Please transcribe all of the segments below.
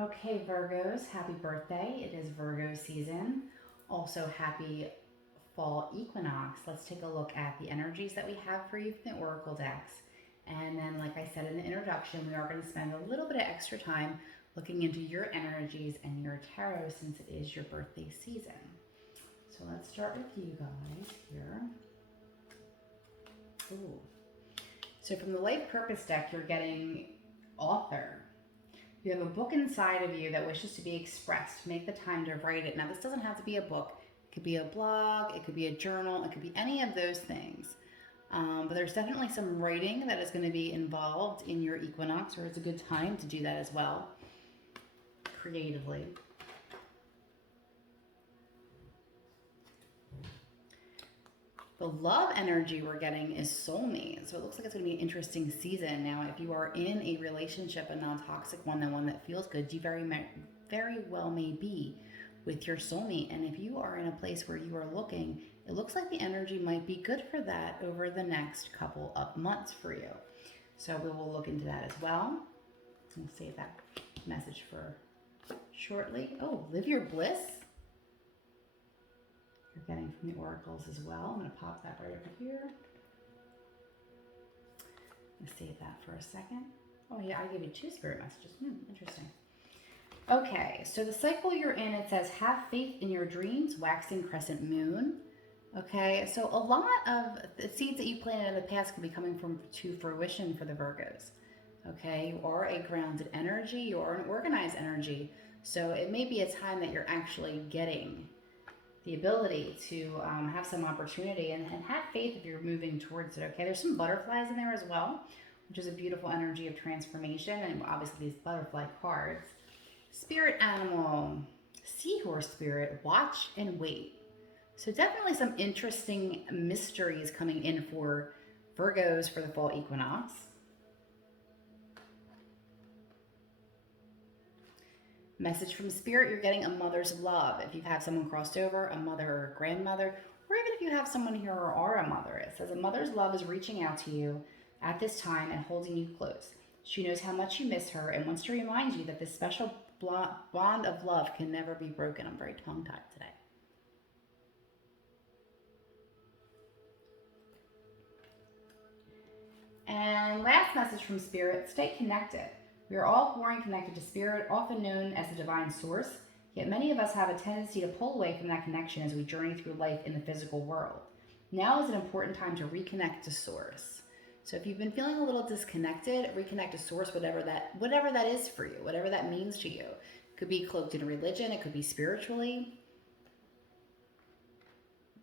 Okay, Virgos, happy birthday. It is Virgo season. Also, happy fall equinox. Let's take a look at the energies that we have for you from the Oracle decks. And then, like I said in the introduction, we are going to spend a little bit of extra time looking into your energies and your tarot since it is your birthday season. So let's start with you guys here. Ooh. So from the Life Purpose deck, you're getting author. You have a book inside of you that wishes to be expressed. Make the time to write it. Now, this doesn't have to be a book. It could be a blog. It could be a journal. It could be any of those things. But there's definitely some writing that is going to be involved in your equinox, or it's a good time to do that as well, creatively. The love energy we're getting is soulmate. So it looks like it's going to be an interesting season. Now, if you are in a relationship, a non-toxic one, the one that feels good, you very well may be with your soulmate. And if you are in a place where you are looking, it looks like the energy might be good for that over the next couple of months for you. So we will look into that as well. I'll save that message for shortly. Oh, live your bliss. You're getting from the oracles as well. I'm going to pop that right over here. Let's save that for a second. Oh yeah, I gave you 2 spirit messages. Interesting. Okay, so the cycle you're in, it says, have faith in your dreams, waxing crescent moon. Okay, so a lot of the seeds that you planted in the past could be coming to fruition for the Virgos. Okay, you are a grounded energy, you are an organized energy. So it may be a time that you're actually getting the ability to have some opportunity and have faith if you're moving towards it. Okay, there's some butterflies in there as well, which is a beautiful energy of transformation, and obviously these butterfly cards. Spirit animal, seahorse spirit, watch and wait. So definitely some interesting mysteries coming in for Virgos for the fall equinox. Message from Spirit, you're getting a mother's love. If you've had someone crossed over, a mother or a grandmother, or even if you have someone here or are a mother, it says a mother's love is reaching out to you at this time and holding you close. She knows how much you miss her and wants to remind you that this special bond of love can never be broken. I'm very tongue-tied today. And last message from Spirit, stay connected. We are all born and connected to Spirit, often known as the divine source, yet many of us have a tendency to pull away from that connection as we journey through life in the physical world. Now is an important time to reconnect to Source. So if you've been feeling a little disconnected, reconnect to Source, whatever that is for you, whatever that means to you. It could be cloaked in religion, it could be spiritually.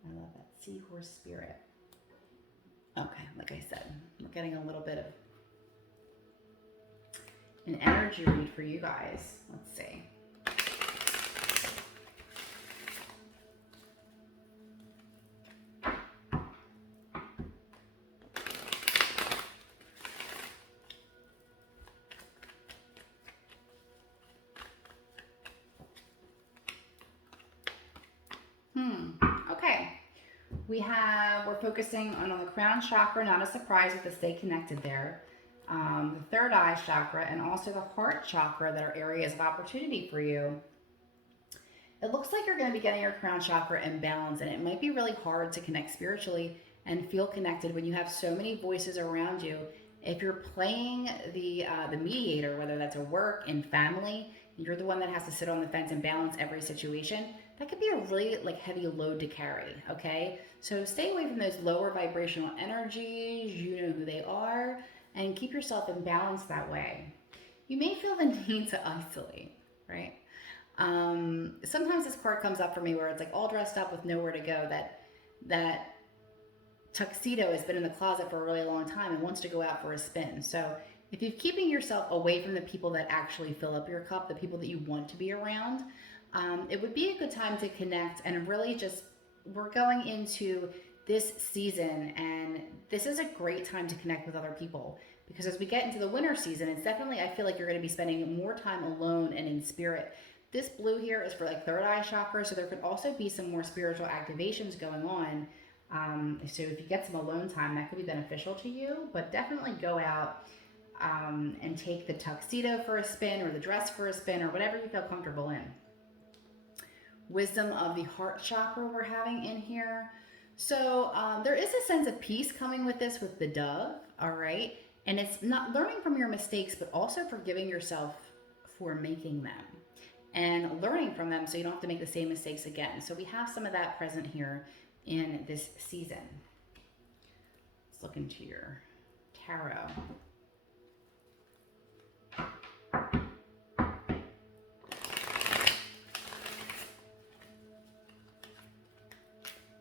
I love that seahorse spirit. Okay, like I said, we're getting a little bit of an energy read for you guys. Let's see. Okay. We're focusing on the crown chakra, not a surprise with the stay connected there. The third eye chakra, and also the heart chakra that are areas of opportunity for you. It looks like you're going to be getting your crown chakra in balance, and it might be really hard to connect spiritually and feel connected when you have so many voices around you. If you're playing the mediator, whether that's at work, in family, you're the one that has to sit on the fence and balance every situation, that could be a really heavy load to carry, okay? So stay away from those lower vibrational energies, you know who they are, and keep yourself in balance that way. You may feel the need to isolate, right? Sometimes this card comes up for me where it's like all dressed up with nowhere to go, that tuxedo has been in the closet for a really long time and wants to go out for a spin. So if you're keeping yourself away from the people that actually fill up your cup, the people that you want to be around, it would be a good time to connect and really we're going into this season, and this is a great time to connect with other people, because as we get into the winter season, it's definitely, I feel like you're going to be spending more time alone and in spirit. This blue here is for third eye chakra, so there could also be some more spiritual activations going on. So if you get some alone time, that could be beneficial to you, but definitely go out and take the tuxedo for a spin or the dress for a spin or whatever you feel comfortable in. Wisdom of the heart chakra we're having in here. So there is a sense of peace coming with this, with the dove, all right? And it's not learning from your mistakes, but also forgiving yourself for making them and learning from them so you don't have to make the same mistakes again. So we have some of that present here in this season. Let's look into your tarot.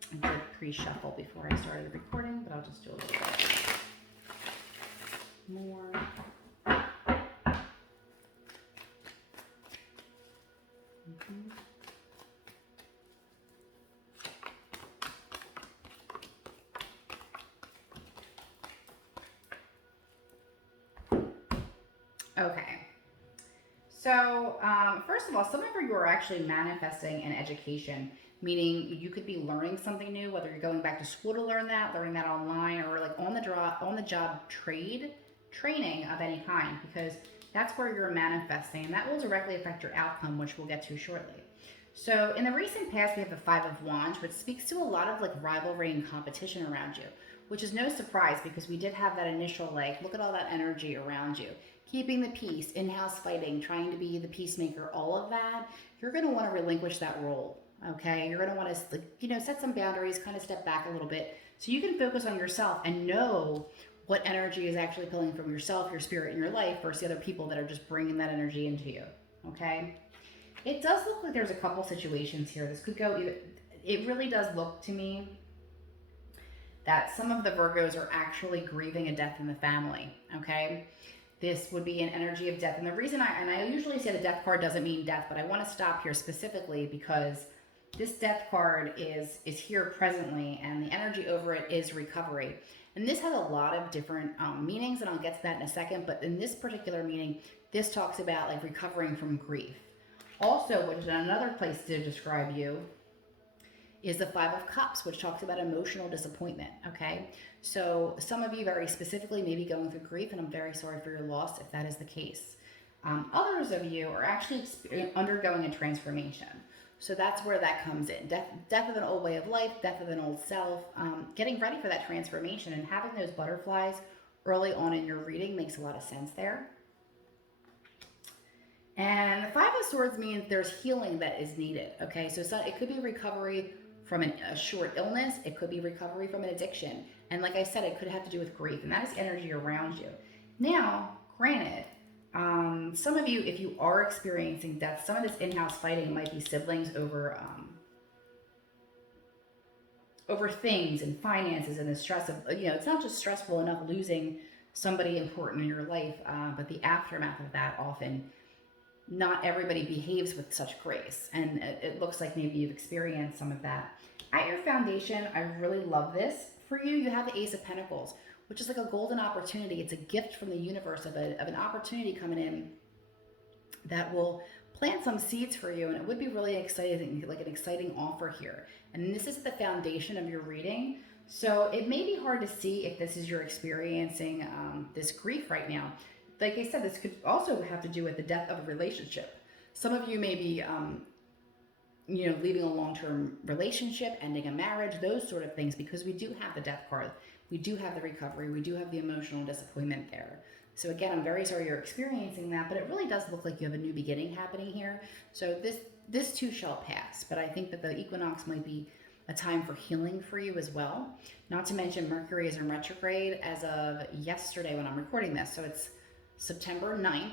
I did pre-shuffle before I started recording, but I'll just do a little bit more. Okay. So, first of all, some of you are actually manifesting an education, meaning you could be learning something new, whether you're going back to school to learn that, learning that online, or like on the job training of any kind, because that's where you're manifesting, and that will directly affect your outcome, which we'll get to shortly. So in the recent past, we have the Five of Wands, which speaks to a lot of like rivalry and competition around you, which is no surprise because we did have that initial like, look at all that energy around you. Keeping the peace, in-house fighting, trying to be the peacemaker, all of that, you're going to want to relinquish that role, okay? You're going to want to, you know, set some boundaries, kind of step back a little bit so you can focus on yourself and know what energy is actually pulling from yourself, your spirit, and your life versus the other people that are just bringing that energy into you, okay? It does look like there's a couple situations here. This could go either, it really does look to me that some of the Virgos are actually grieving a death in the family, okay? This would be an energy of death. And the reason I usually say the death card doesn't mean death, but I want to stop here specifically because this death card is here presently and the energy over it is recovery. And this has a lot of different meanings, and I'll get to that in a second. But in this particular meaning, this talks about like recovering from grief. Also, which is another place to describe you, is the Five of Cups, which talks about emotional disappointment, okay? So some of you very specifically may be going through grief, and I'm very sorry for your loss if that is the case. Others of you are actually undergoing a transformation. So that's where that comes in. Death of an old way of life, death of an old self, getting ready for that transformation and having those butterflies early on in your reading makes a lot of sense there. And the Five of Swords means there's healing that is needed, okay? So it could be recovery from a short illness. It could be recovery from an addiction. And like I said, it could have to do with grief, and that is energy around you. Now, granted, some of you, if you are experiencing death, some of this in-house fighting might be siblings over things and finances and the stress of, you know, it's not just stressful enough losing somebody important in your life, but the aftermath of that often, not everybody behaves with such grace. And it looks like maybe you've experienced some of that. At your foundation, I really love this. For you, you have the Ace of Pentacles, which is like a golden opportunity. It's a gift from the universe of an opportunity coming in that will plant some seeds for you. And it would be really exciting, like an exciting offer here. And this is the foundation of your reading. So it may be hard to see if this is you're experiencing this grief right now. Like I said, this could also have to do with the death of a relationship. Some of you may be, you know, leaving a long-term relationship, ending a marriage, those sort of things, because we do have the death card. We do have the recovery. We do have the emotional disappointment there. So again, I'm very sorry you're experiencing that, but it really does look like you have a new beginning happening here. So this too shall pass. But I think that the equinox might be a time for healing for you as well. Not to mention Mercury is in retrograde as of yesterday when I'm recording this. So it's September 9th,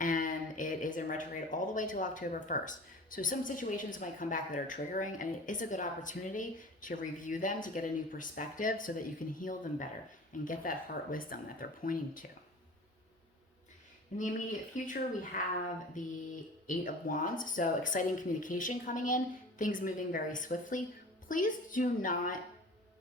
and it is in retrograde all the way till October 1st. So some situations might come back that are triggering, and it is a good opportunity to review them, to get a new perspective so that you can heal them better and get that heart wisdom that they're pointing to. In the immediate future, we have the Eight of Wands. So exciting communication coming in, things moving very swiftly. Please do not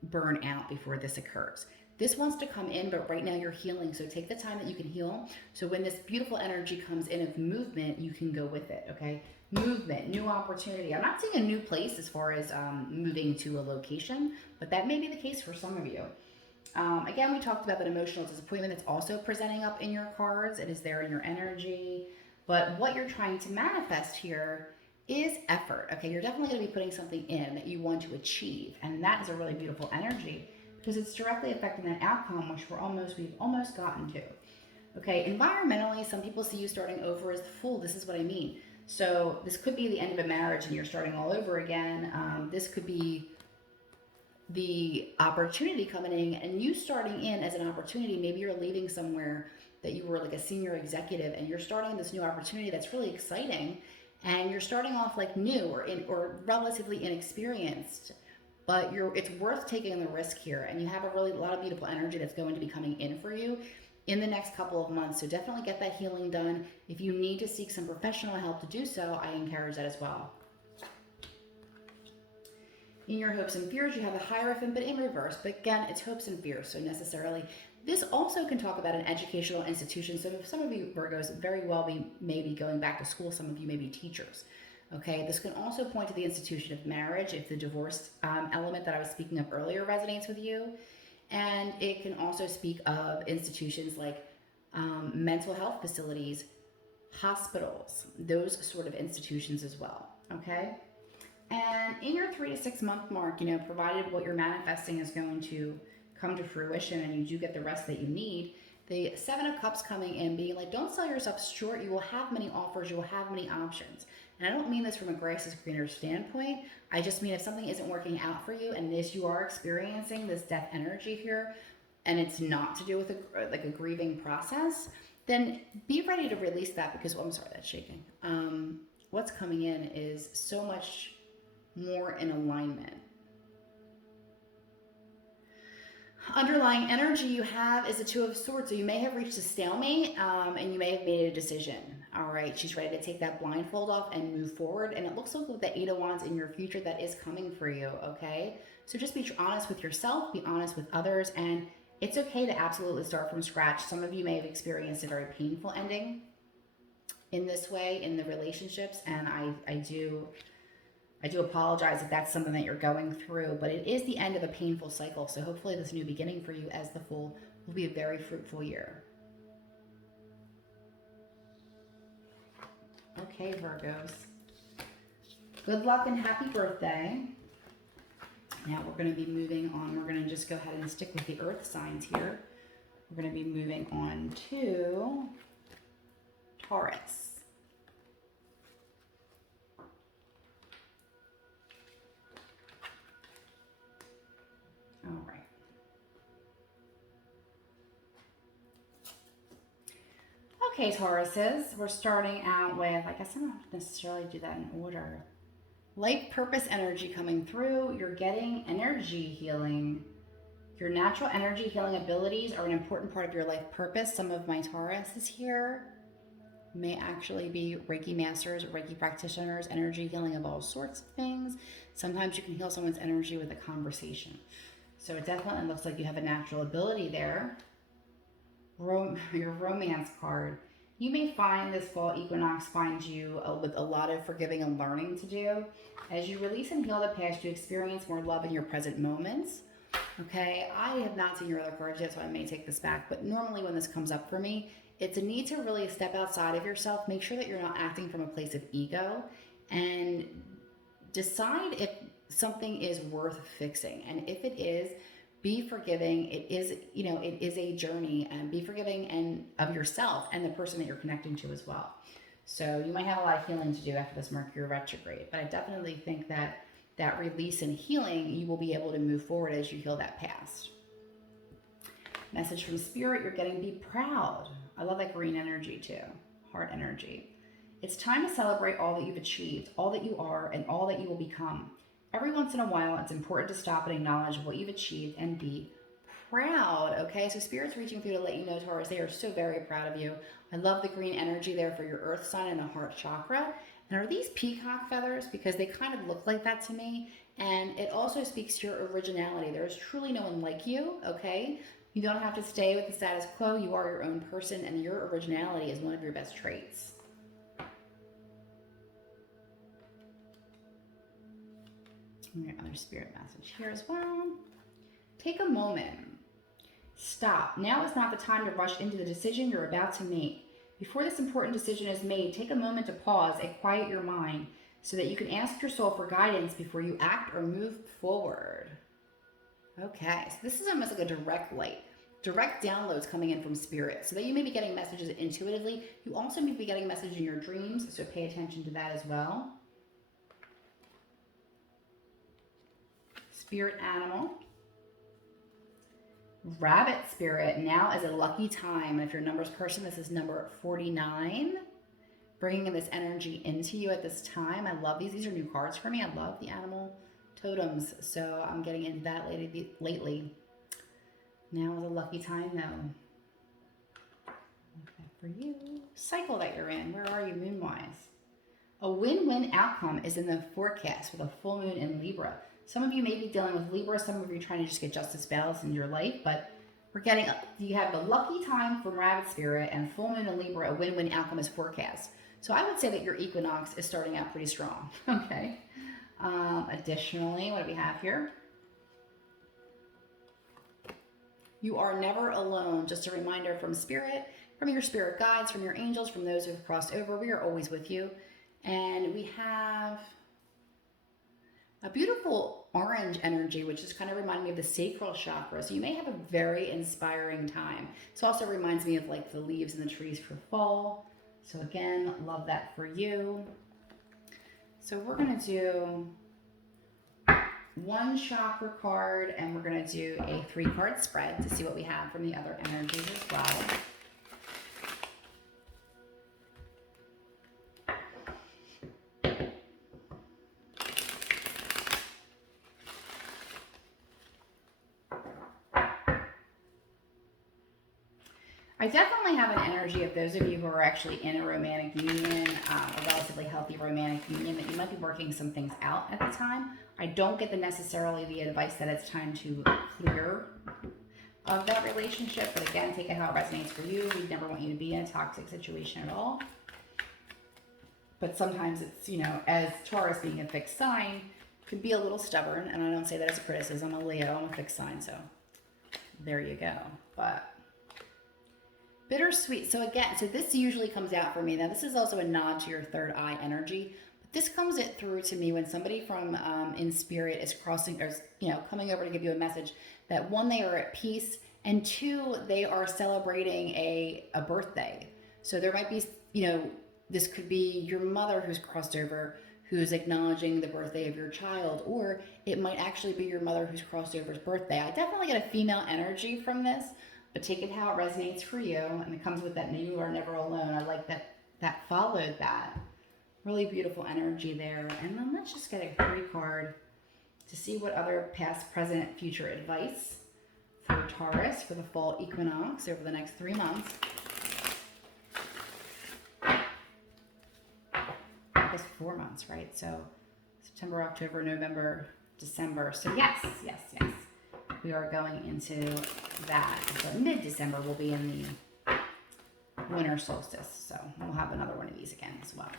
burn out before this occurs. This wants to come in, but right now you're healing. So take the time that you can heal. So when this beautiful energy comes in of movement, you can go with it, okay? Movement, new opportunity. I'm not seeing a new place as far as moving to a location, but that may be the case for some of you. Again, we talked about that emotional disappointment that's also presenting up in your cards. It is there in your energy. But what you're trying to manifest here is effort. Okay, you're definitely going to be putting something in that you want to achieve. And that is a really beautiful energy because it's directly affecting that outcome, which we've almost gotten to. Okay, environmentally, some people see you starting over as the Fool. This is what I mean. So this could be the end of a marriage and you're starting all over again. This could be the opportunity coming in and you starting in as an opportunity. Maybe you're leaving somewhere that you were like a senior executive and you're starting this new opportunity that's really exciting, and you're starting off like new or relatively inexperienced, but it's worth taking the risk here, and you have a lot of beautiful energy that's going to be coming in for you in the next couple of months. So definitely get that healing done. If you need to seek some professional help to do so, I encourage that as well. In your hopes and fears, you have a Hierophant, but in reverse. But again, it's hopes and fears. So necessarily, this also can talk about an educational institution. So some of you Virgos very well may be going back to school. Some of you may be teachers. Okay, this can also point to the institution of marriage if the divorce element that I was speaking of earlier resonates with you. And it can also speak of institutions like mental health facilities, hospitals, those sort of institutions as well. Okay. And in your 3 to 6 month mark, provided what you're manifesting is going to come to fruition and you do get the rest that you need, the 7 of Cups coming in being like, don't sell yourself short. You will have many offers. You will have many options. And I don't mean this from a grass is greener standpoint. I just mean if something isn't working out for you and you are experiencing this death energy here, and it's not to do with a grieving process, then be ready to release that because, I'm sorry, that's shaking. What's coming in is so much more in alignment. Underlying energy you have is the 2 of Swords. So you may have reached a stalemate and you may have made a decision. All right, she's ready to take that blindfold off and move forward. And it looks like with the 8 of Wands in your future, that is coming for you, okay? So just be honest with yourself, be honest with others, and it's okay to absolutely start from scratch. Some of you may have experienced a very painful ending in this way in the relationships, and I do apologize if that's something that you're going through, but it is the end of a painful cycle. So hopefully this new beginning for you as the Fool will be a very fruitful year. Okay, Virgos. Good luck and happy birthday. Now we're going to be moving on. We're going to just go ahead and stick with the earth signs here. We're going to be moving on to Taurus. All right. Okay, Tauruses, we're starting out with, I guess I don't necessarily do that in order. Life purpose energy coming through. You're getting energy healing. Your natural energy healing abilities are an important part of your life purpose. Some of my Tauruses here may actually be Reiki masters, Reiki practitioners, energy healing of all sorts of things. Sometimes you can heal someone's energy with a conversation. So it definitely looks like you have a natural ability there. Your romance card. You may find this fall equinox finds you with a lot of forgiving and learning to do. As you release and heal the past, you experience more love in your present moments. Okay, I have not seen your other cards yet, so I may take this back. But normally when this comes up for me, it's a need to really step outside of yourself. Make sure that you're not acting from a place of ego and decide if something is worth fixing. And if it is, be forgiving. It is, it is a journey, and be forgiving and of yourself and the person that you're connecting to as well. So you might have a lot of healing to do after this Mercury retrograde, but I definitely think that release and healing, you will be able to move forward as you heal that past. Message from Spirit, you're getting be proud. I love that green energy too, heart energy. It's time to celebrate all that you've achieved, all that you are, and all that you will become. Every once in a while, it's important to stop and acknowledge what you've achieved and be proud, okay? So Spirit's reaching through to let you know, Taurus, they are so very proud of you. I love the green energy there for your earth sign and the heart chakra. And are these peacock feathers? Because they kind of look like that to me. And it also speaks to your originality. There is truly no one like you, okay? You don't have to stay with the status quo. You are your own person, and your originality is one of your best traits. Another spirit message here as well. Take a moment Stop. Now is not the time to rush into the decision you're about to make. Before this important decision is made, take a moment to pause and quiet your mind so that you can ask your soul for guidance before you act or move forward. Okay, so this is almost like a direct downloads coming in from spirit. So that you may be getting messages intuitively. You also may be getting messages in your dreams, so pay attention to that as well. Spirit animal. Rabbit spirit, now is a lucky time. If you're a numbers person, this is number 49. Bringing this energy into you at this time. I love these. These are new cards for me. I love the animal totems. So I'm getting into that lately. Now is a lucky time though. Okay, for you. Cycle that you're in. Where are you moon-wise? A win-win outcome is in the forecast with a full moon in Libra. Some of you may be dealing with Libra. Some of you are trying to just get justice balance in your life. But we're getting, you have a lucky time from Rabbit Spirit and full moon in Libra. A win-win outcome is forecast. So I would say that your equinox is starting out pretty strong. Okay. Additionally, what do we have here? You are never alone. Just a reminder from spirit, from your spirit guides, from your angels, from those who have crossed over. We are always with you. And we have a beautiful orange energy, which is kind of reminding me of the sacral chakra. So you may have a very inspiring time. This also reminds me of like the leaves in the trees for fall. So again, love that for you. So we're going to do one chakra card, and we're going to do a 3-card spread to see what we have from the other energies as well. I definitely have an energy of those of you who are actually in a romantic union, a relatively healthy romantic union, that you might be working some things out at the time. I don't get necessarily the advice that it's time to clear of that relationship, but again, take it how it resonates for you. We never want you to be in a toxic situation at all. But sometimes it's, you know, as Taurus being a fixed sign, could be a little stubborn, and I don't say that as a criticism. I'm a Leo, I'm a fixed sign, so there you go. But bittersweet. So again, so this usually comes out for me. Now, this is also a nod to your third eye energy. But this comes it through to me when somebody from in spirit is crossing, or you know, coming over to give you a message that one, they are at peace, and two, they are celebrating a birthday. So there might be, you know, this could be your mother who's crossed over, who's acknowledging the birthday of your child, or it might actually be your mother who's crossed over's birthday. I definitely get a female energy from this. But take it how it resonates for you. And it comes with that you are never alone. I like that followed that. Really beautiful energy there. And then let's just get a 3-card to see what other past, present, future advice for Taurus for the fall equinox over the next 3 months. I guess 4 months, right? So September, October, November, December. So yes. We are going into that. So mid-December we'll be in the winter solstice. So we'll have another one of these again as well.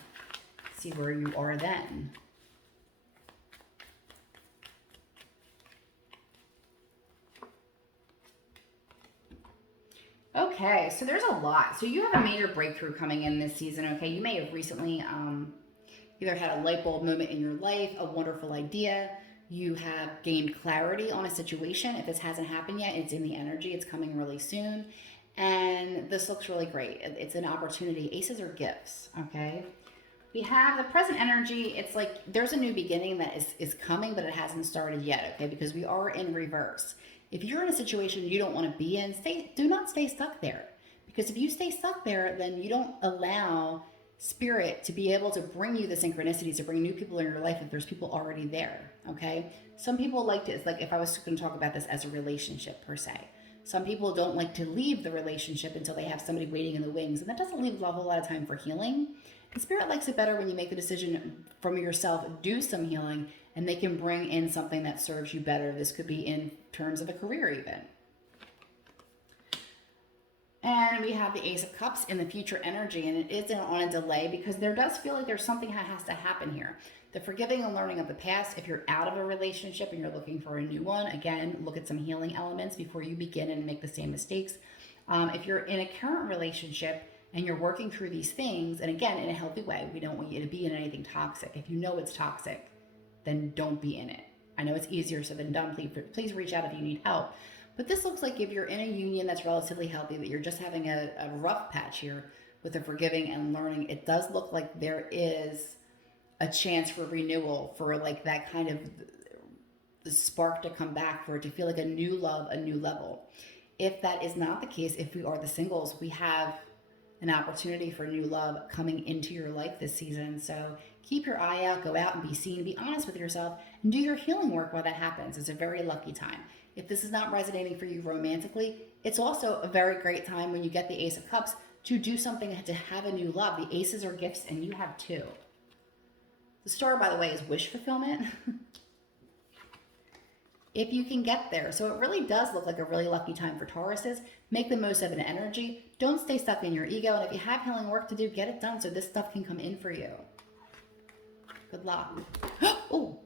See where you are then. Okay, so there's a lot. So you have a major breakthrough coming in this season, okay? You may have recently either had a light bulb moment in your life, a wonderful idea. You have gained clarity on a situation. If this hasn't happened yet, it's in the energy. It's coming really soon. And this looks really great. It's an opportunity. Aces are gifts, okay? We have the present energy. It's like there's a new beginning that is coming, but it hasn't started yet, okay? Because we are in reverse. If you're in a situation you don't want to be in, do not stay stuck there. Because if you stay stuck there, then you don't allow Spirit to be able to bring you the synchronicities, to bring new people in your life if there's people already there, okay? Some people like to, it's like if I was going to talk about this as a relationship per se. Some people don't like to leave the relationship until they have somebody waiting in the wings, and that doesn't leave a whole lot of time for healing. And Spirit likes it better when you make the decision from yourself, do some healing, and they can bring in something that serves you better. This could be in terms of a career even. And we have the Ace of Cups in the future energy, and it is on a delay because there does feel like there's something that has to happen here. The forgiving and learning of the past. If you're out of a relationship and you're looking for a new one, again, look at some healing elements before you begin and make the same mistakes. If you're in a current relationship and you're working through these things, and again, in a healthy way, we don't want you to be in anything toxic. If you know it's toxic, then don't be in it. I know it's easier said than done. Please reach out if you need help. But this looks like if you're in a union that's relatively healthy, that you're just having a rough patch here with the forgiving and learning, it does look like there is a chance for renewal, for like that kind of the spark to come back, for it to feel like a new love, a new level. If that is not the case, if we are the singles, we have an opportunity for new love coming into your life this season. So keep your eye out, go out and be seen, be honest with yourself, and do your healing work while that happens. It's a very lucky time. If this is not resonating for you romantically, it's also a very great time when you get the Ace of Cups to do something to have a new love. The aces are gifts and you have two. The star, by the way, is wish fulfillment. If you can get there. So it really does look like a really lucky time for Tauruses. Make the most of an energy. Don't stay stuck in your ego. And if you have healing work to do, get it done so this stuff can come in for you. Good luck. Oh,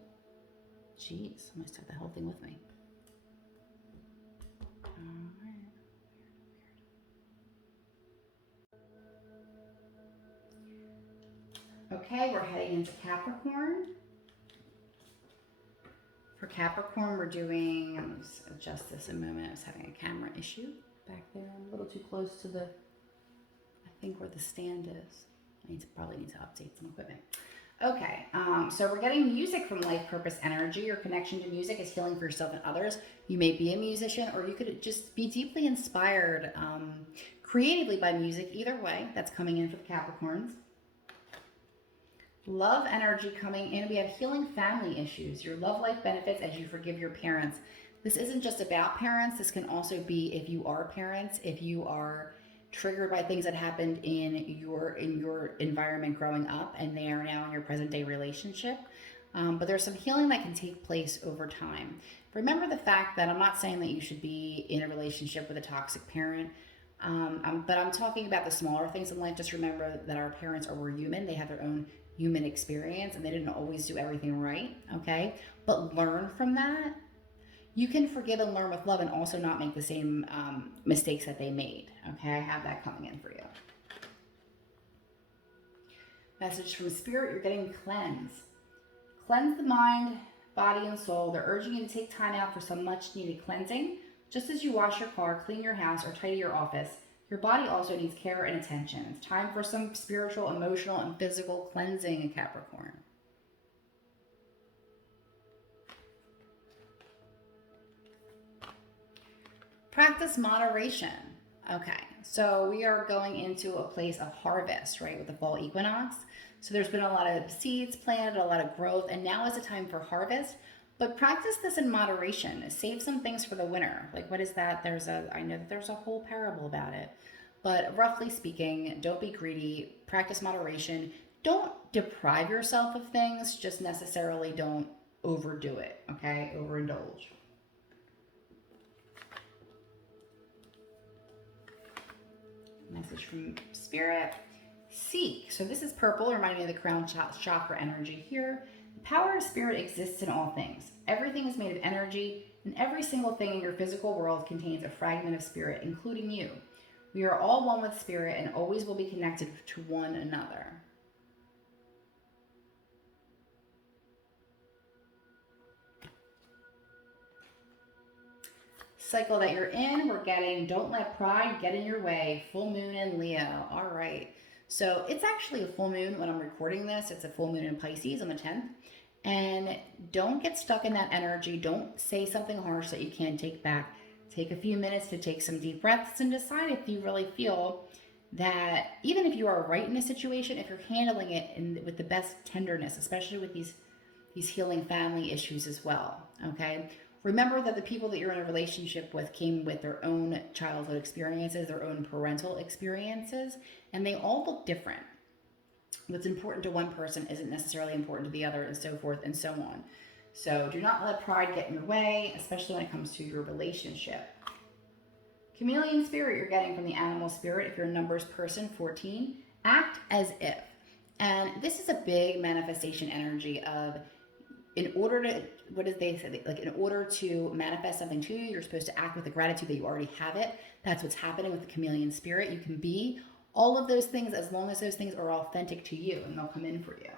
jeez. I almost took the whole thing with me. All right. Okay, we're heading into Capricorn. For Capricorn, we're doing, let me just adjust this a moment. I was having a camera issue back there. I'm a little too close to the, I think where the stand is. Probably need to update some equipment. Okay, so we're getting music from life purpose energy. Your connection to music is healing for yourself and others. You may be a musician, or you could just be deeply inspired creatively by music. Either way, that's coming in for the Capricorns. Love energy coming in. We have healing family issues. Your love life benefits as you forgive your parents. This isn't just about parents. This can also be if you are parents, if you are triggered by things that happened in your environment growing up and they are now in your present day relationship. But there's some healing that can take place over time. Remember the fact that I'm not saying that you should be in a relationship with a toxic parent. But I'm talking about the smaller things in life. Just remember that our parents were human. They have their own human experience and they didn't always do everything right, okay? But learn from that. You can forgive and learn with love and also not make the same mistakes that they made, okay? I have that coming in for you. Message from Spirit, you're getting cleanse. Cleanse the mind, body, and soul. They're urging you to take time out for some much needed cleansing. Just as you wash your car, clean your house, or tidy your office, your body also needs care and attention. It's time for some spiritual, emotional, and physical cleansing in Capricorn. Practice moderation. Okay, so we are going into a place of harvest, right, with the fall equinox. So there's been a lot of seeds planted, a lot of growth, and now is the time for harvest. But practice this in moderation. Save some things for the winter. Like, what is that? I know that there's a whole parable about it. But roughly speaking, don't be greedy. Practice moderation. Don't deprive yourself of things. Just necessarily don't overdo it, okay? Overindulge. Message from Spirit. Seek. So this is purple, reminding me of the crown chakra energy here. The power of Spirit exists in all things. Everything is made of energy, and every single thing in your physical world contains a fragment of Spirit, including you. We are all one with Spirit and always will be connected to one another. Cycle that you're in, we're getting don't let pride get in your way. Full moon in Leo. All right. So it's actually a full moon when I'm recording this. It's a full moon in Pisces on the 10th. And don't get stuck in that energy. Don't say something harsh that you can't take back. Take a few minutes to take some deep breaths and decide if you really feel that even if you are right in a situation, if you're handling it with the best tenderness, especially with these healing family issues as well, okay? Remember that the people that you're in a relationship with came with their own childhood experiences, their own parental experiences, and they all look different. What's important to one person isn't necessarily important to the other, and so forth and so on. So do not let pride get in your way, especially when it comes to your relationship. Chameleon spirit you're getting from the animal spirit. If you're a numbers person, 14, act as if. And this is a big manifestation energy of, in order to, what did they say? Like, in order to manifest something to you, you're supposed to act with the gratitude that you already have it. That's what's happening with the chameleon spirit. You can be all of those things as long as those things are authentic to you, and they'll come in for you.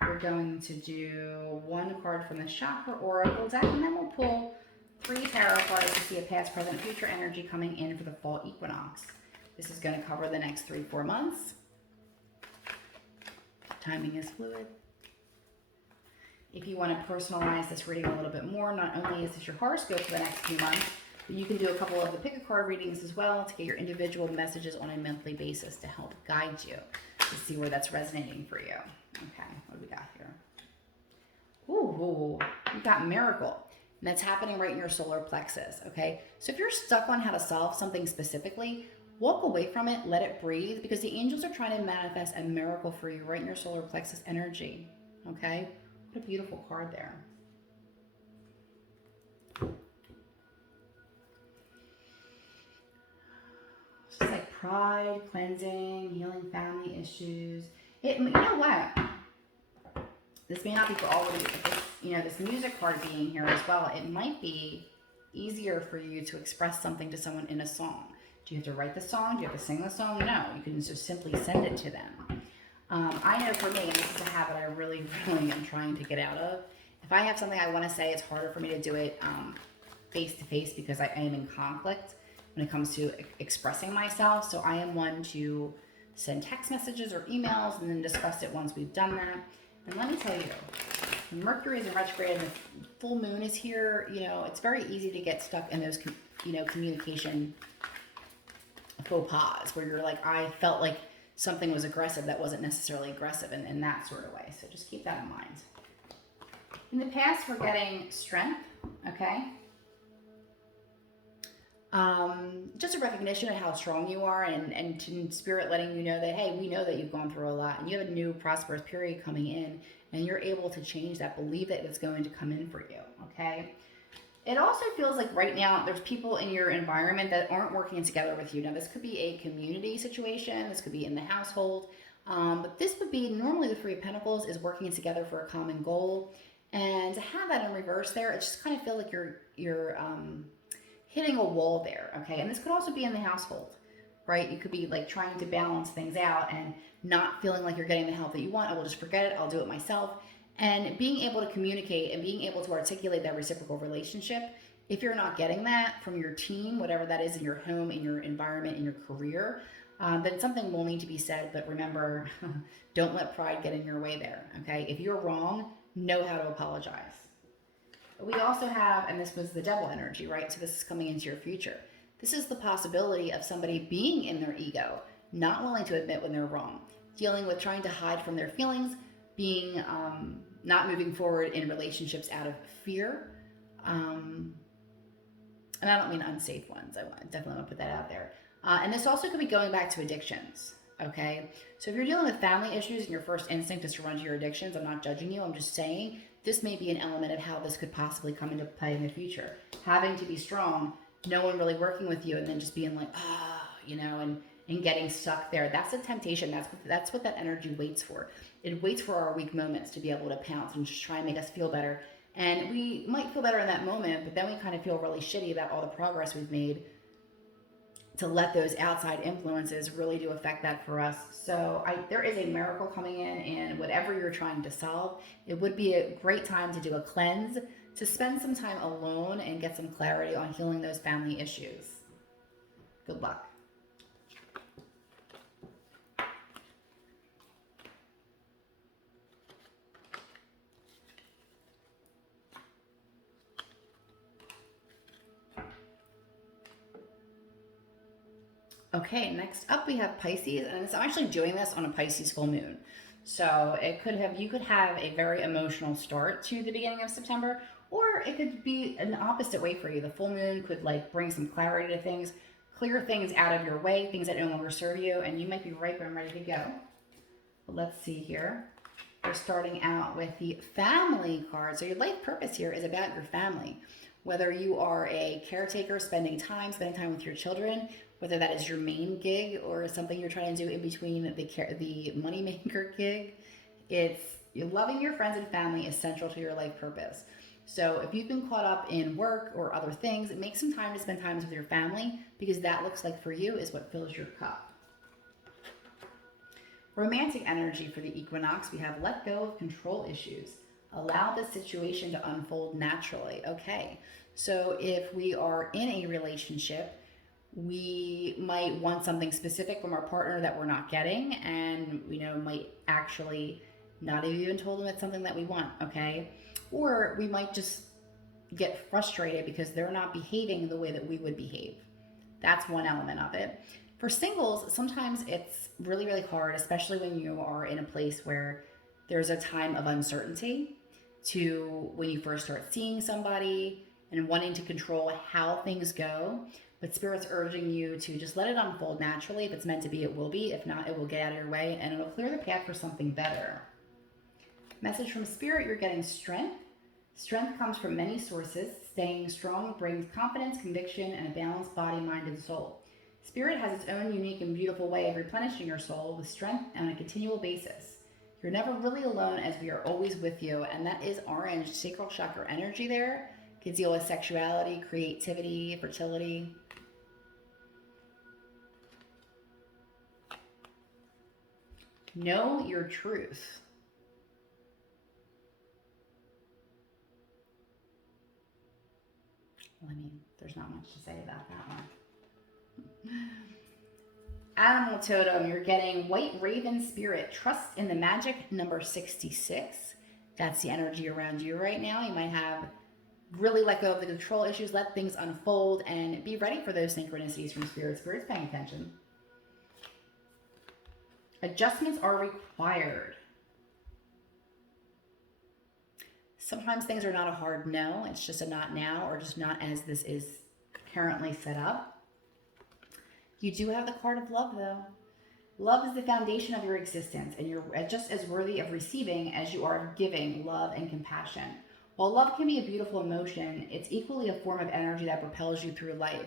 We're going to do one card from the Chakra Oracle deck, and then we'll pull 3 tarot cards to see a past, present, future energy coming in for the fall equinox. This is going to cover the next 3-4 months. Timing is fluid. If you want to personalize this reading a little bit more, not only is this your horoscope for the next few months, but you can do a couple of the pick a card readings as well to get your individual messages on a monthly basis to help guide you to see where that's resonating for you. Okay, what do we got here? Ooh, we got miracle. And that's happening right in your solar plexus, okay? So if you're stuck on how to solve something specifically, walk away from it, let it breathe, because the angels are trying to manifest a miracle for you right in your solar plexus energy, okay? What a beautiful card there. It's just like pride, cleansing, healing family issues. You know what? This may not be for all of you, this music card being here as well. It might be easier for you to express something to someone in a song. Do you have to write the song? Do you have to sing the song? No, you can just simply send it to them. I know for me, and this is a habit I really, really am trying to get out of. If I have something I want to say, it's harder for me to do it face to face because I am in conflict when it comes to expressing myself. So I am one to send text messages or emails and then discuss it once we've done that. And let me tell you, when Mercury is in retrograde and the full moon is here, it's very easy to get stuck in those, communication faux pas where you're like, I felt like something was aggressive that wasn't necessarily aggressive in that sort of way. So just keep that in mind. In the past, we're getting strength, okay? Just a recognition of how strong you are and to spirit letting you know that, hey, we know that you've gone through a lot and you have a new prosperous period coming in and you're able to change that. Believe that it's going to come in for you, okay? It also feels like right now there's people in your environment that aren't working together with you. Now, this could be a community situation. This could be in the household. But this would be normally the Three of Pentacles is working together for a common goal. And to have that in reverse there, it just kind of feels like you're hitting a wall there, okay? And this could also be in the household, right? You could be like trying to balance things out and not feeling like you're getting the help that you want. I will just forget it. I'll do it myself. And being able to communicate and being able to articulate that reciprocal relationship, if you're not getting that from your team, whatever that is in your home, in your environment, in your career, then something will need to be said. But remember, don't let pride get in your way there, okay? If you're wrong, know how to apologize. We also have, and this was the devil energy, right? So this is coming into your future. This is the possibility of somebody being in their ego, not willing to admit when they're wrong, dealing with trying to hide from their feelings, being not moving forward in relationships out of fear. And I don't mean unsafe ones. I definitely want to put that out there. And this also could be going back to addictions, okay? So if you're dealing with family issues and your first instinct is to run to your addictions, I'm not judging you. I'm just saying this may be an element of how this could possibly come into play in the future. Having to be strong, no one really working with you, and then just being like, and getting stuck there. That's a temptation. That's what that energy waits for. It waits for our weak moments to be able to pounce and just try and make us feel better. And we might feel better in that moment, but then we kind of feel really shitty about all the progress we've made to let those outside influences really do affect that for us. So there is a miracle coming in whatever you're trying to solve. It would be a great time to do a cleanse, to spend some time alone and get some clarity on healing those family issues. Good luck. Okay, next up we have Pisces, and I'm actually doing this on a Pisces full moon. So you could have a very emotional start to the beginning of September, or it could be an opposite way for you. The full moon could like bring some clarity to things, clear things out of your way, things that no longer serve you, and you might be right when ready to go. But let's see here. We're starting out with the family card. So your life purpose here is about your family. Whether you are a caretaker, spending time with your children, whether that is your main gig or something you're trying to do in between the moneymaker gig, it's loving your friends and family is central to your life purpose. So if you've been caught up in work or other things, make some time to spend time with your family, because that looks like for you is what fills your cup. Romantic energy for the equinox, we have let go of control issues. Allow the situation to unfold naturally. Okay, so if we are in a relationship, we might want something specific from our partner that we're not getting, and might actually not have even told them it's something that we want, okay? Or we might just get frustrated because they're not behaving the way that we would behave. That's one element of it. For singles, sometimes it's really, really hard, especially when you are in a place where there's a time of uncertainty to when you first start seeing somebody and wanting to control how things go. But Spirit's urging you to just let it unfold naturally. If it's meant to be, it will be. If not, it will get out of your way and it'll clear the path for something better. Message from Spirit, you're getting strength. Strength comes from many sources. Staying strong brings confidence, conviction, and a balanced body, mind, and soul. Spirit has its own unique and beautiful way of replenishing your soul with strength on a continual basis. You're never really alone, as we are always with you. And that is orange, sacral chakra energy there. Can deal with sexuality, creativity, fertility. Know your truth. There's not much to say about that one. Animal totem, you're getting white raven spirit. Trust in the magic, number 66. That's the energy around you right now. You might have really let go of the control issues, let things unfold, and be ready for those synchronicities from Spirit. Spirit's paying attention. Adjustments are required. Sometimes things are not a hard no. It's just a not now, or just not as this is currently set up. You do have the card of love, though. Love is the foundation of your existence, and you're just as worthy of receiving as you are of giving love and compassion. While love can be a beautiful emotion, it's equally a form of energy that propels you through life.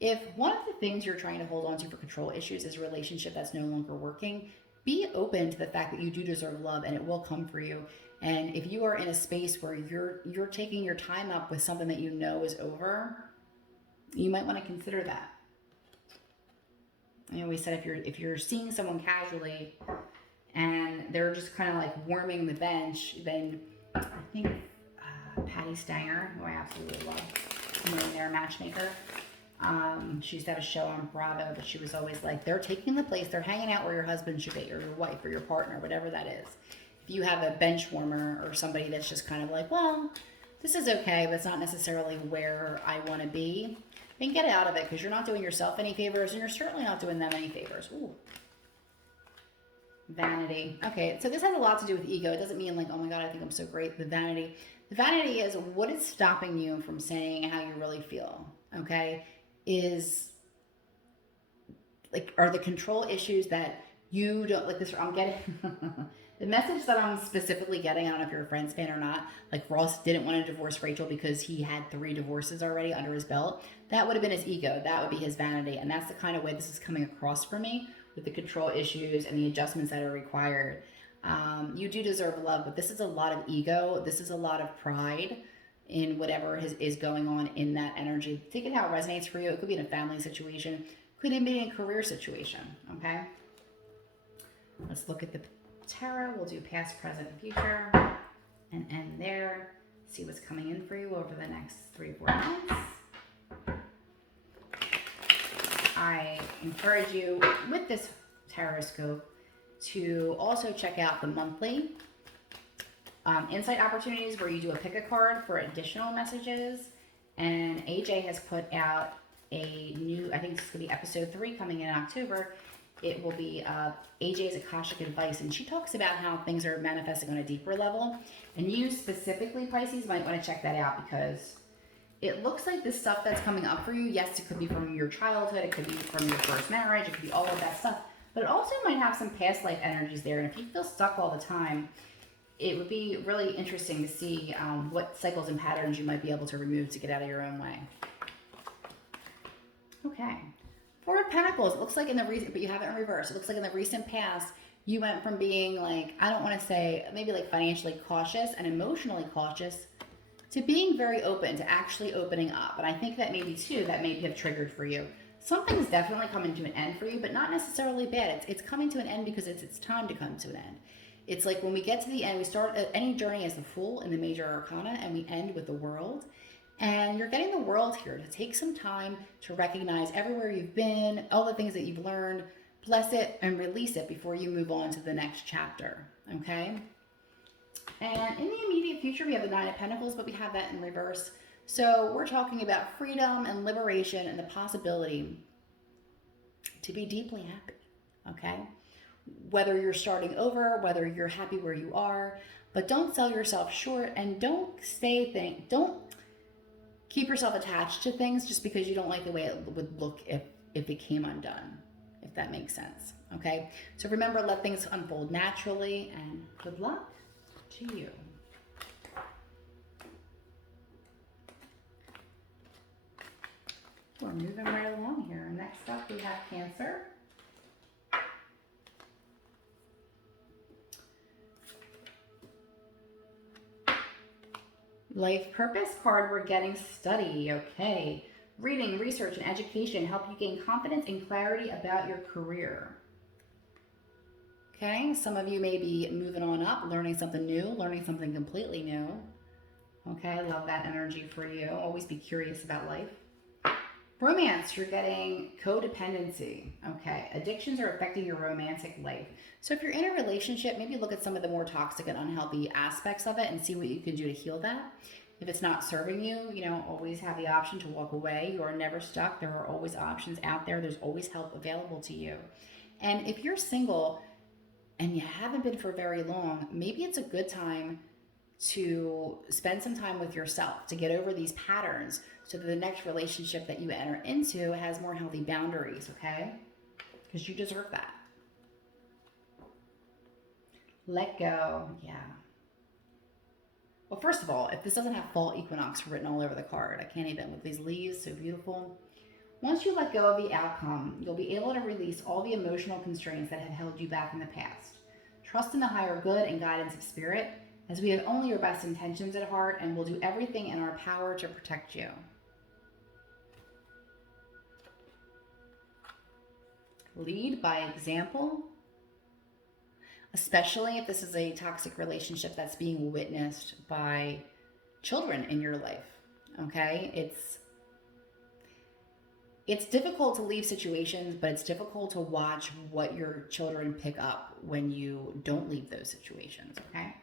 If one of the things you're trying to hold on to for control issues is a relationship that's no longer working, be open to the fact that you do deserve love and it will come for you. And if you are in a space where you're taking your time up with something that you know is over, you might want to consider that. I always said if you're seeing someone casually and they're just kind of like warming the bench, then I think Patty Stanger, who I absolutely love, Millionaire Matchmaker. She used to have a show on Bravo, but she was always like, they're taking the place, they're hanging out where your husband should be, or your wife, or your partner, whatever that is. If you have a bench warmer or somebody that's just kind of like, well, this is okay, but it's not necessarily where I want to be, then get out of it, because you're not doing yourself any favors, and you're certainly not doing them any favors. Ooh. Vanity. Okay, so this has a lot to do with ego. It doesn't mean like, oh my God, I think I'm so great. The vanity is what is stopping you from saying how you really feel, okay? Is like, are the control issues that you don't like this? I'm getting the message that I'm specifically getting. I don't know if you're a Friends fan or not. Like, Ross didn't want to divorce Rachel because he had 3 divorces already under his belt. That would have been his ego. That would be his vanity. And that's the kind of way this is coming across for me with the control issues and the adjustments that are required. You do deserve love, but this is a lot of ego. This is a lot of pride in whatever is going on in that energy. Take it how it resonates for you. It could be in a family situation. Could even be in a career situation, okay? Let's look at the tarot. We'll do past, present, and future, and end there. See what's coming in for you over the next 3 or 4 months. I encourage you with this tarot scope to also check out the monthly insight opportunities where you do a pick a card for additional messages. And AJ has put out a new, I think this is going to be episode 3 coming in October. It will be AJ's Akashic Advice, and she talks about how things are manifesting on a deeper level. And you specifically, Pisces, might want to check that out, because it looks like the stuff that's coming up for you, yes, it could be from your childhood, it could be from your first marriage, it could be all of that stuff, but it also might have some past life energies there. And if you feel stuck all the time, it would be really interesting to see what cycles and patterns you might be able to remove to get out of your own way. Okay. Four of Pentacles. It looks like in the recent, but you have it in reverse. It looks like in the recent past, you went from being like, I don't want to say, maybe like financially cautious and emotionally cautious to being very open, to actually opening up. And I think that maybe too, that may have triggered for you. Something's definitely coming to an end for you, but not necessarily bad. It's coming to an end because it's time to come to an end. It's like when we get to the end, we start any journey as the Fool in the major arcana, and we end with the World. And you're getting the World here to take some time to recognize everywhere you've been, all the things that you've learned, bless it and release it before you move on to the next chapter, okay? And in the immediate future, we have the Nine of Pentacles, but we have that in reverse. So we're talking about freedom and liberation and the possibility to be deeply happy, okay? Whether you're starting over, whether you're happy where you are, but don't sell yourself short and don't don't keep yourself attached to things just because you don't like the way it would look if it came undone, if that makes sense, okay? So remember, let things unfold naturally, and good luck to you. We're moving right along here. Next up, we have Cancer. Life purpose card, we're getting study, okay. Reading, research, and education help you gain confidence and clarity about your career. Okay, some of you may be moving on up, learning something new, learning something completely new. Okay, love that energy for you. Always be curious about life. Romance, you're getting codependency. Okay, addictions are affecting your romantic life. So if you're in a relationship, maybe look at some of the more toxic and unhealthy aspects of it and see what you can do to heal that. If it's not serving you, you know, always have the option to walk away. You are never stuck. There are always options out there. There's always help available to you. And if you're single and you haven't been for very long, maybe it's a good time to spend some time with yourself to get over these patterns so that the next relationship that you enter into has more healthy boundaries, okay? Because you deserve that. Let go, yeah. Well, first of all, if this doesn't have fall equinox written all over the card, I can't even, with these leaves, so beautiful. Once you let go of the outcome, you'll be able to release all the emotional constraints that have held you back in the past. Trust in the higher good and guidance of spirit, as we have only your best intentions at heart and will do everything in our power to protect you. Lead by example, especially if this is a toxic relationship that's being witnessed by children in your life, okay? It's difficult to leave situations, but it's difficult to watch what your children pick up when you don't leave those situations, okay?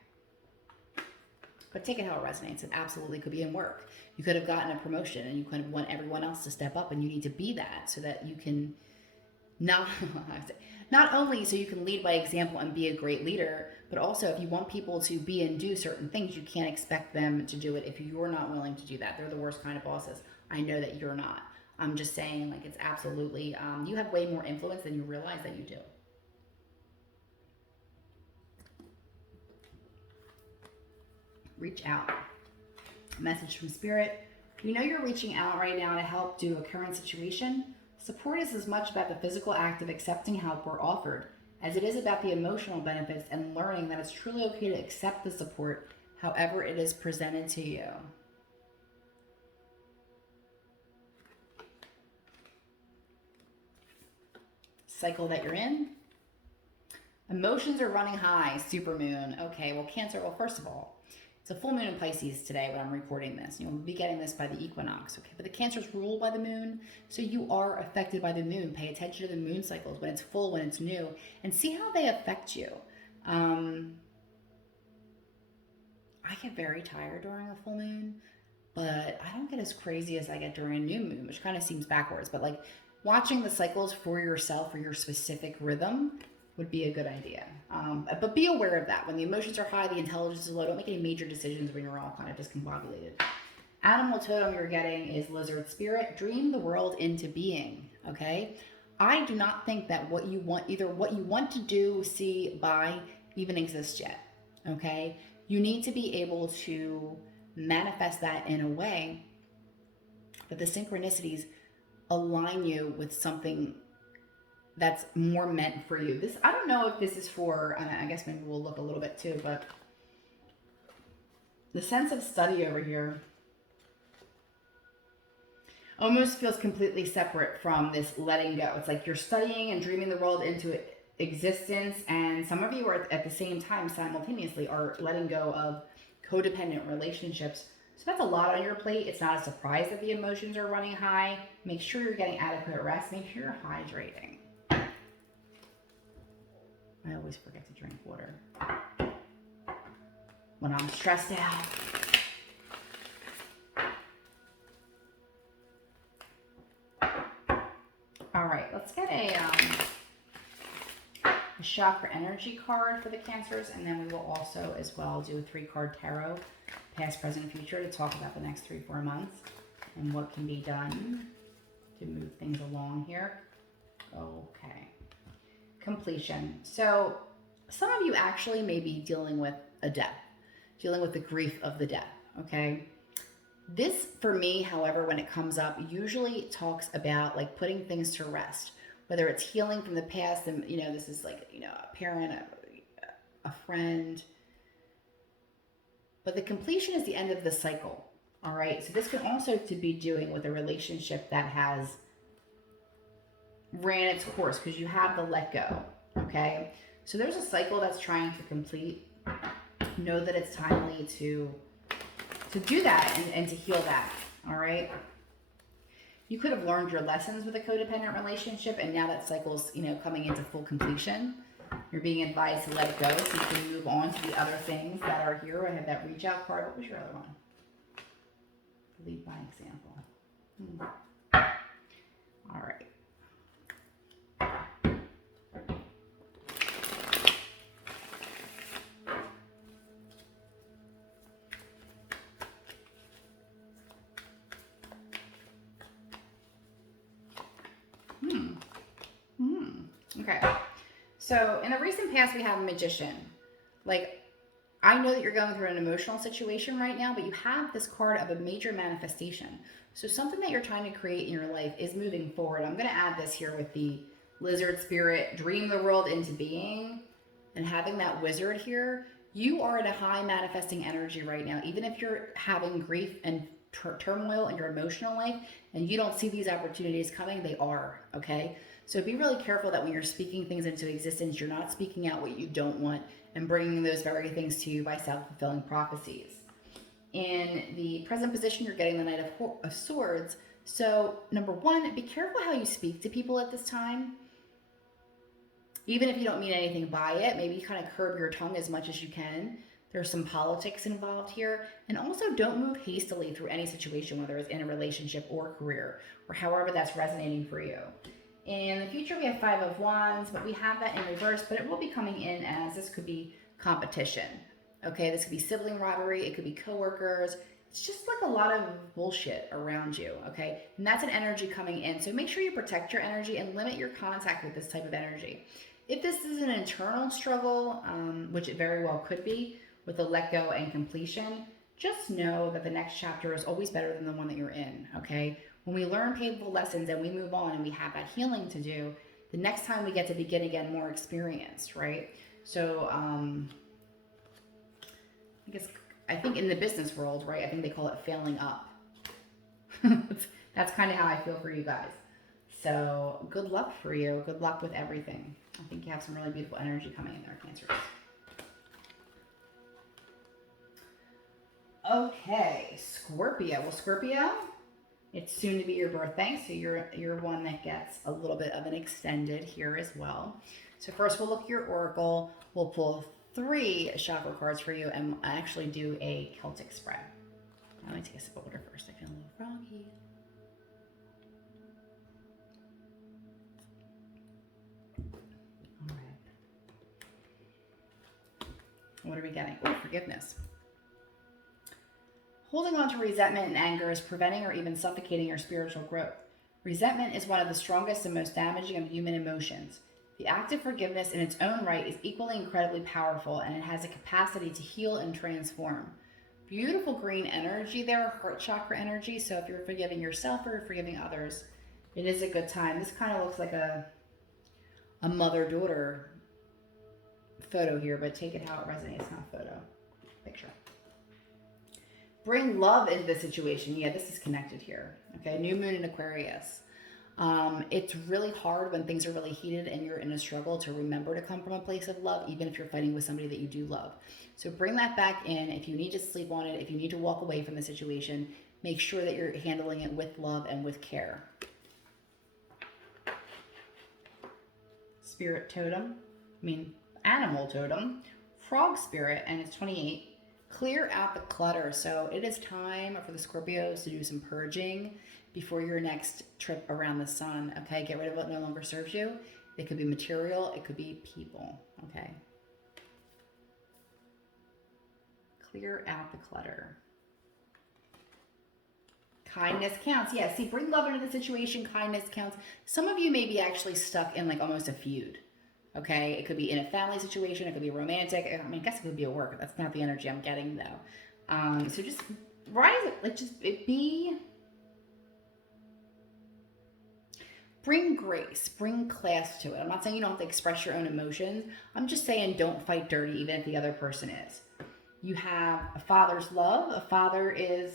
But take it how it resonates. It absolutely could be in work. You could have gotten a promotion and you could want everyone else to step up, and you need to be that so that you can not only so you can lead by example and be a great leader, but also if you want people to be and do certain things, you can't expect them to do it if you're not willing to do that. They're the worst kind of bosses. I know that you're not. I'm just saying, like, it's absolutely, you have way more influence than you realize that you do. Reach out. Message from spirit. You know you're reaching out right now to help do a current situation. Support is as much about the physical act of accepting help we're offered as it is about the emotional benefits and learning that it's truly okay to accept the support however it is presented to you. Cycle that you're in. Emotions are running high, supermoon. Okay, well, Cancer, well, first of all, it's a full moon in Pisces today when I'm recording this. You'll be getting this by the equinox, okay? But the Cancer's ruled by the moon, so you are affected by the moon. Pay attention to the moon cycles, when it's full, when it's new, and see how they affect you. I get very tired during a full moon, but I don't get as crazy as I get during a new moon, which kind of seems backwards. But like watching the cycles for yourself or your specific rhythm would be a good idea. But be aware of that. When the emotions are high, the intelligence is low, don't make any major decisions when you're all kind of discombobulated. Animal totem you're getting is lizard spirit. Dream the world into being, okay? I do not think that what you want, either what you want to do, see, buy, even exists yet. okay? You need to be able to manifest that in a way that the synchronicities align you with something that's more meant for you. This, I don't know if this is for, I guess maybe we'll look a little bit too, but the sense of study over here almost feels completely separate from this letting go. It's like you're studying and dreaming the world into existence, and some of you are at the same time simultaneously are letting go of codependent relationships. So that's a lot on your plate. It's not a surprise that the emotions are running high. Make sure you're getting adequate rest. Make sure you're hydrating. I always forget to drink water when I'm stressed out. All right, let's get a chakra energy card for the Cancers, and then we will also as well do a 3-card tarot, past, present, future, to talk about the next 3-4 months and what can be done to move things along here. Okay. Completion. So some of you actually may be dealing with a death, dealing with the grief of the death, okay? This, for me, however, when it comes up, usually talks about like putting things to rest, whether it's healing from the past, and you know, this is like, you know, a parent, a friend. But the completion is the end of the cycle, all right? So this can also to be doing with a relationship that has ran its course, because you have the let go, okay? So there's a cycle that's trying to complete. Know that it's timely to do that and to heal that, all right? You could have learned your lessons with a codependent relationship, and now that cycle's, you know, coming into full completion. You're being advised to let it go so you can move on to the other things that are here. I have that reach out card. What was your other one? Lead by example. All right. Okay. So in the recent past, we have a Magician. Like, I know that you're going through an emotional situation right now, but you have this card of a major manifestation. So something that you're trying to create in your life is moving forward. I'm going to add this here with the lizard spirit, dream the world into being, and having that wizard here. You are in a high manifesting energy right now. Even if you're having grief and turmoil in your emotional life and you don't see these opportunities coming, they are, okay? So be really careful that when you're speaking things into existence, you're not speaking out what you don't want and bringing those very things to you by self-fulfilling prophecies. In the present position, you're getting the Knight of Swords. So number one, be careful how you speak to people at this time. Even if you don't mean anything by it, maybe kind of curb your tongue as much as you can. There's some politics involved here. And also don't move hastily through any situation, whether it's in a relationship or career, or however that's resonating for you. In the future, we have 5 of Wands, but we have that in reverse, but it will be coming in as this could be competition. Okay, this could be sibling rivalry, it could be coworkers. It's just like a lot of bullshit around you, okay? And that's an energy coming in. So make sure you protect your energy and limit your contact with this type of energy. If this is an internal struggle, which it very well could be, with the let go and completion, just know that the next chapter is always better than the one that you're in, okay? When we learn painful lessons and we move on and we have that healing to do, the next time we get to begin again more experienced, right? So I think in the business world, right, I think they call it failing up. That's kind of how I feel for you guys. So good luck for you. Good luck with everything. I think you have some really beautiful energy coming in there, Cancers. Okay, Scorpio. Well, Scorpio, it's soon to be your birthday, so you're one that gets a little bit of an extended here as well. So first we'll look at your oracle. We'll pull 3 chakra cards for you and actually do a Celtic spread. Let me take a sip of water first. I feel a little froggy. All right. What are we getting? Oh, forgiveness. Holding on to resentment and anger is preventing or even suffocating your spiritual growth. Resentment is one of the strongest and most damaging of human emotions. The act of forgiveness in its own right is equally incredibly powerful, and it has a capacity to heal and transform. Beautiful green energy there, heart chakra energy. So if you're forgiving yourself or forgiving others, it is a good time. This kind of looks like a mother-daughter photo here, but take it how it resonates, not photo, picture. Bring love into the situation. Yeah, this is connected here. Okay, new moon in Aquarius. It's really hard when things are really heated and you're in a struggle to remember to come from a place of love, even if you're fighting with somebody that you do love. So bring that back in. If you need to sleep on it, if you need to walk away from the situation, make sure that you're handling it with love and with care. Spirit totem, animal totem, frog spirit, and it's 28. Clear out the clutter. So it is time for the Scorpios to do some purging before your next trip around the sun. Okay, get rid of what no longer serves you. It could be material, it could be people. Okay. Clear out the clutter. Kindness counts. Yeah, see, bring love into the situation. Kindness counts. Some of you may be actually stuck in like almost a feud. Okay, it could be in a family situation. It could be romantic. I guess it could be a work. That's not the energy I'm getting though. So just rise. Bring grace, bring class to it. I'm not saying you don't have to express your own emotions. I'm just saying don't fight dirty, even if the other person is. You have a father's love. A father's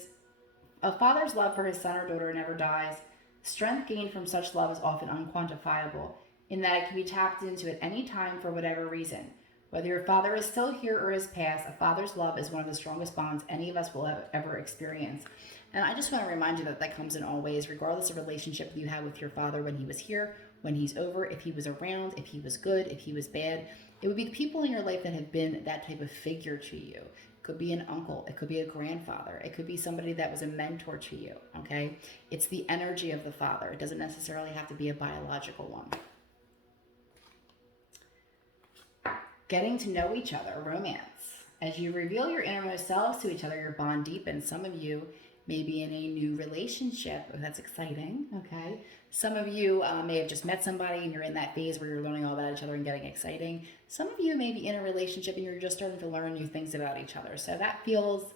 love for his son or daughter never dies. Strength gained from such love is often unquantifiable, in that it can be tapped into at any time for whatever reason. Whether your father is still here or has passed, a father's love is one of the strongest bonds any of us will ever experience. And I just want to remind you that that comes in all ways, regardless of relationship you had with your father when he was here, when he's over, if he was around, if he was good, if he was bad. It would be the people in your life that have been that type of figure to you. It could be an uncle. It could be a grandfather. It could be somebody that was a mentor to you, okay? It's the energy of the father. It doesn't necessarily have to be a biological one. Getting to know each other, romance. As you reveal your innermost selves to each other, your bond deepens. Some of you may be in a new relationship. Oh, that's exciting, okay? Some of you may have just met somebody and you're in that phase where you're learning all about each other and getting exciting. Some of you may be in a relationship and you're just starting to learn new things about each other. So that feels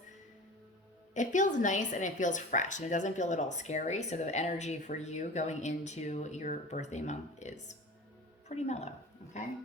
nice and it feels fresh and it doesn't feel at all scary. So the energy for you going into your birthday month is pretty mellow, okay?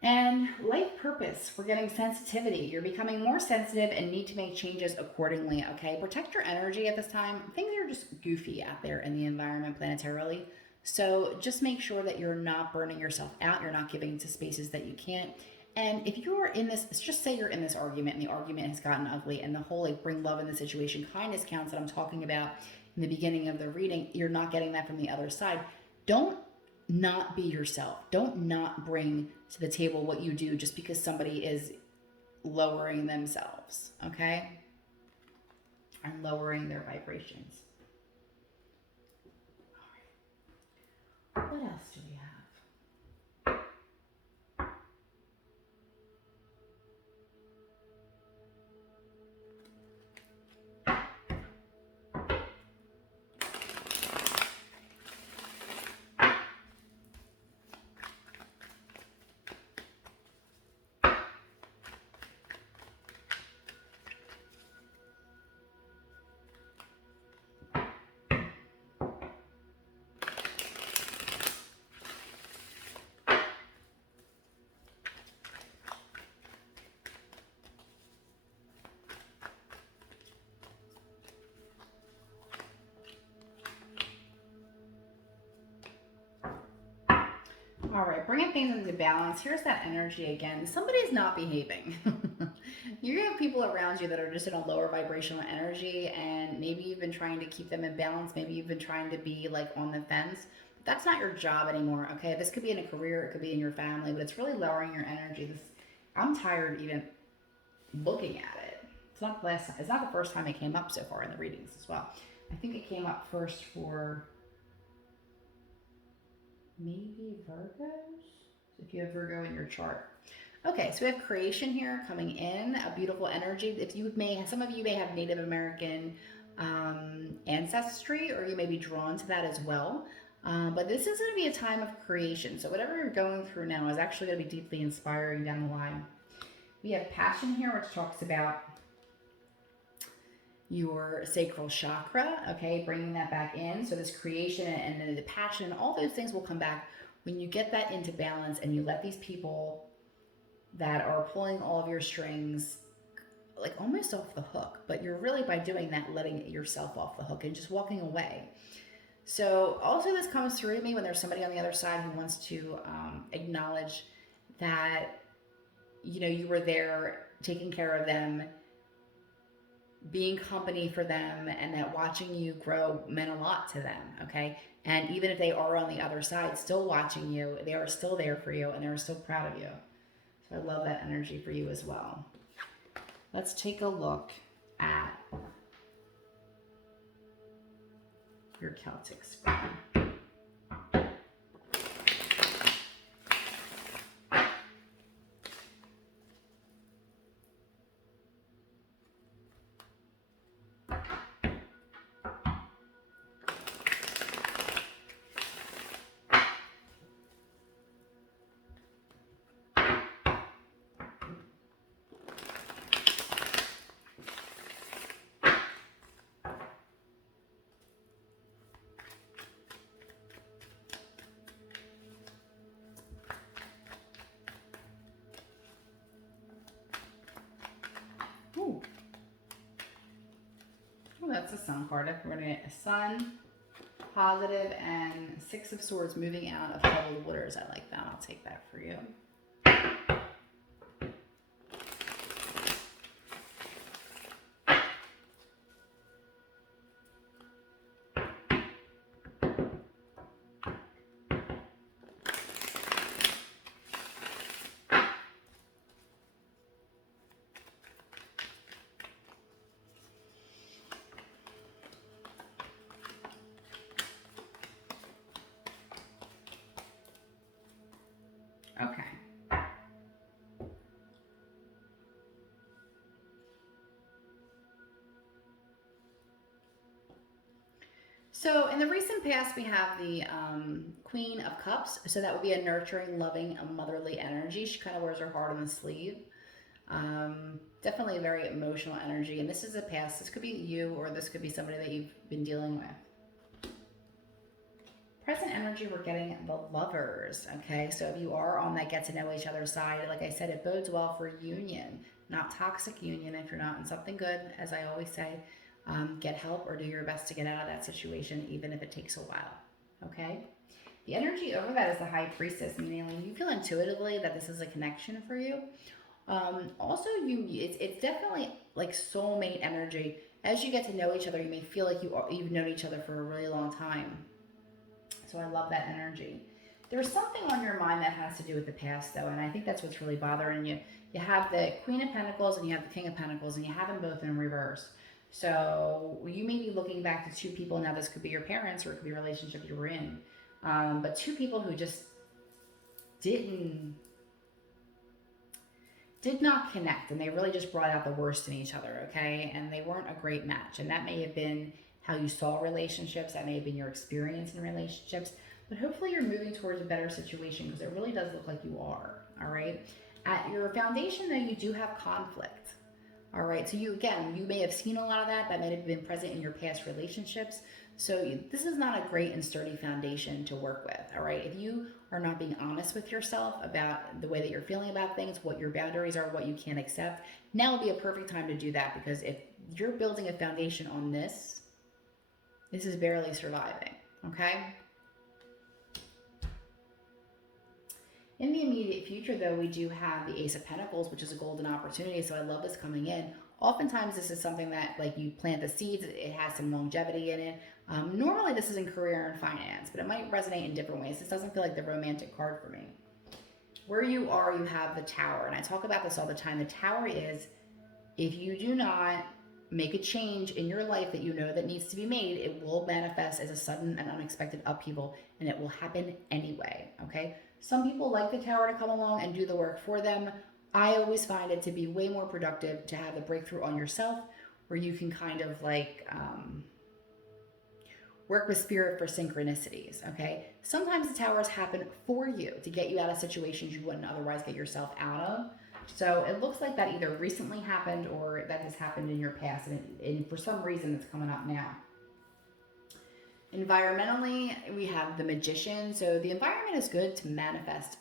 And life purpose, we're getting sensitivity. You're becoming more sensitive and need to make changes accordingly, okay? Protect your energy at this time. Things are just goofy out there in the environment planetarily. So just make sure that you're not burning yourself out. You're not giving into spaces that you can't. And if you're in this, let's just say you're in this argument and the argument has gotten ugly and the whole like bring love in the situation, kindness counts that I'm talking about in the beginning of the reading, you're not getting that from the other side. Don't not be yourself. Don't not bring to the table what you do just because somebody is lowering themselves, okay? And lowering their vibrations. All right. What else do we have? All right, bringing things into balance. Here's that energy again. Somebody's not behaving. You have people around you that are just in a lower vibrational energy, and maybe you've been trying to keep them in balance. Maybe you've been trying to be like on the fence. But that's not your job anymore, okay? This could be in a career, it could be in your family, but it's really lowering your energy. I'm tired even looking at it. It's not the last time. It's not the first time it came up so far in the readings as well. I think it came up first for maybe Virgos, if you have Virgo in your chart. Okay, so we have creation here coming in, a beautiful energy. Some of you may have Native American ancestry, or you may be drawn to that as well. But this is going to be a time of creation. So whatever you're going through now is actually going to be deeply inspiring down the line. We have passion here, which talks about your sacral chakra, okay, bringing that back in. So this creation and then the passion, all those things will come back when you get that into balance and you let these people that are pulling all of your strings like almost off the hook. But you're really, by doing that, letting yourself off the hook and just walking away. So also this comes through to me when there's somebody on the other side who wants to acknowledge that, you know, you were there taking care of them, being company for them, and that watching you grow meant a lot to them, okay? And even if they are on the other side, still watching you, they are still there for you and they're still proud of you. So I love that energy for you as well. Let's take a look at your Celtic spread. Ooh. Well, that's a sun card. We're going to get a sun, positive, and Six of Swords moving out of troubled waters. I like that. I'll take that for you. Okay. So in the recent past, we have the Queen of Cups. So that would be a nurturing, loving, motherly energy. She kind of wears her heart on the sleeve. Definitely a very emotional energy. And this is a past. This could be you, or this could be somebody that you've been dealing with. Present energy, we're getting the Lovers, okay? So if you are on that get to know each other's side, like I said, it bodes well for union, not toxic union. If you're not in something good, as I always say, get help or do your best to get out of that situation, even if it takes a while, okay? The energy over that is the High Priestess, meaning you feel intuitively that this is a connection for you. Also, it's definitely like soulmate energy. As you get to know each other, you may feel like you've known each other for a really long time. So I love that energy. There's something on your mind that has to do with the past, though, and I think that's what's really bothering you. You have the Queen of Pentacles and you have the King of Pentacles, and you have them both in reverse. So you may be looking back to two people. Now, this could be your parents, or it could be a relationship you were in. But two people who just did not connect, and they really just brought out the worst in each other, okay? And they weren't a great match. And that may have been how you saw relationships. That may have been your experience in relationships. But hopefully you're moving towards a better situation, because it really does look like you are, all right? At your foundation, though, you do have conflict. All right, so you may have seen a lot of that. That might have been present in your past relationships. So this is not a great and sturdy foundation to work with, all right? If you are not being honest with yourself about the way that you're feeling about things, what your boundaries are, what you can't accept, now would be a perfect time to do that, because if you're building a foundation on this is barely surviving, okay? In the immediate future, though, we do have the Ace of Pentacles, which is a golden opportunity. So I love this coming in. Oftentimes, this is something that, like, you plant the seeds. It has some longevity in it. Normally, this is in career and finance, but it might resonate in different ways. This doesn't feel like the romantic card for me. Where you are, you have the Tower. And I talk about this all the time. The Tower is, if you do not make a change in your life that you know that needs to be made, it will manifest as a sudden and unexpected upheaval, and it will happen anyway, okay? Some people like the Tower to come along and do the work for them. I always find it to be way more productive to have a breakthrough on yourself, where you can kind of like work with spirit for synchronicities, okay? Sometimes the towers happen for you to get you out of situations you wouldn't otherwise get yourself out of. So it looks like that either recently happened or that has happened in your past, and for some reason it's coming up now. Environmentally, we have the Magician. So the environment is good to manifest,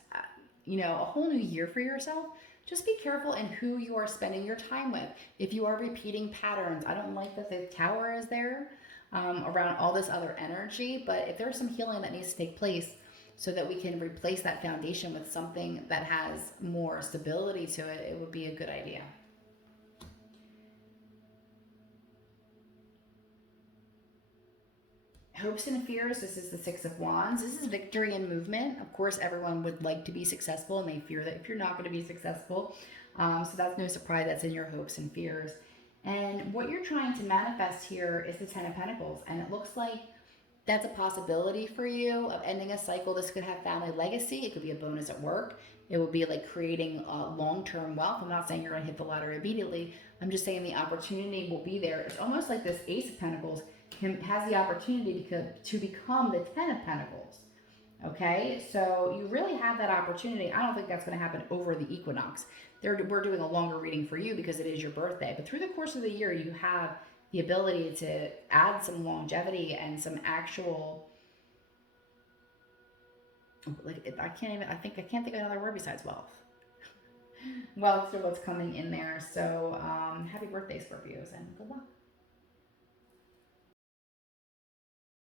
a whole new year for yourself. Just be careful in who you are spending your time with. If you are repeating patterns, I don't like that the Tower is there around all this other energy, but if there's some healing that needs to take place so that we can replace that foundation with something that has more stability to it, it would be a good idea. Hopes and fears, this is the Six of Wands. This is victory and movement. Of course, everyone would like to be successful, and they fear that if you're not going to be successful. So that's no surprise, that's in your hopes and fears. And what you're trying to manifest here is the Ten of Pentacles. And it looks like that's a possibility for you of ending a cycle. This could have family legacy. It could be a bonus at work. It would be like creating long-term wealth. I'm not saying you're going to hit the lottery immediately. I'm just saying the opportunity will be there. It's almost like this Ace of Pentacles has the opportunity to become the Ten of Pentacles. Okay, so you really have that opportunity. I don't think that's going to happen over the equinox. We're doing a longer reading for you because it is your birthday. But through the course of the year, you have the ability to add some longevity and some actual, like, I can't think of another word besides wealth. Wealth to what's coming in there. So happy birthday, Scorpios, and good luck.